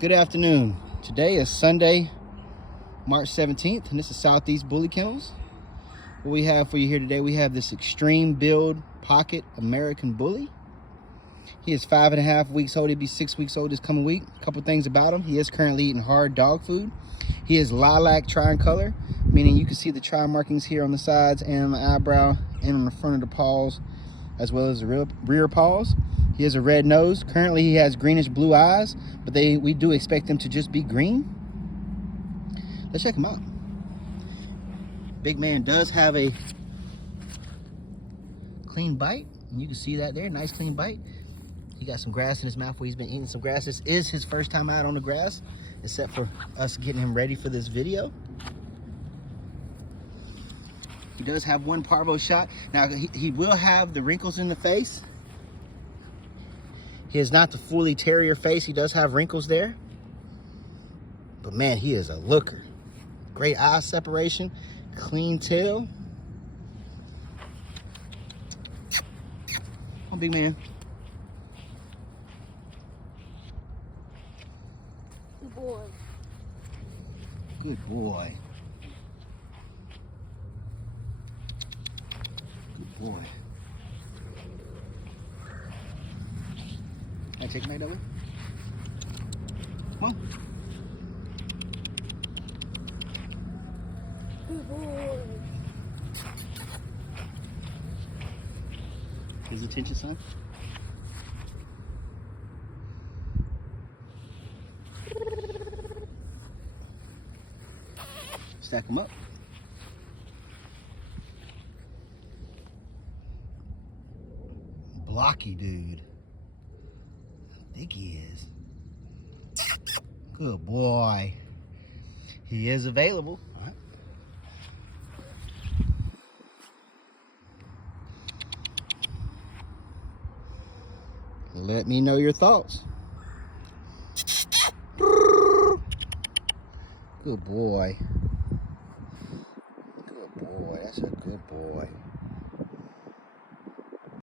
Good afternoon. Today is Sunday, March 17th, and this is Southeast Bully Kennels. What we have for you here today, we have this extreme build Pocket American Bully. He is 5.5 weeks old. He'll be 6 weeks old this coming week. A couple things about him. He is currently eating hard dog food. He is lilac tricolor, meaning you can see the tri markings here on the sides and on the eyebrow and on the front of the paws, as well as the rear paws. He has a red nose. Currently, he has greenish blue eyes, but we do expect them to just be green. Let's check him out. Big man does have a clean bite, and you can see that there. Nice clean bite. He got some grass in his mouth where he's been eating some grass. This is his first time out on the grass, except for us getting him ready for this video. He does have one parvo shot. Now, he will have the wrinkles in the face. He is not the fully terrier face. He does have wrinkles there. But man, he is a looker. Great eye separation, clean tail. Oh, big man. Good boy. Good boy. Good boy. Can I take my over? Come on. Good boy. His attention, son. Stack them up. Blocky dude. I think he is. Good boy. He is available. All right. Let me know your thoughts. Good boy. Good boy. That's a good boy.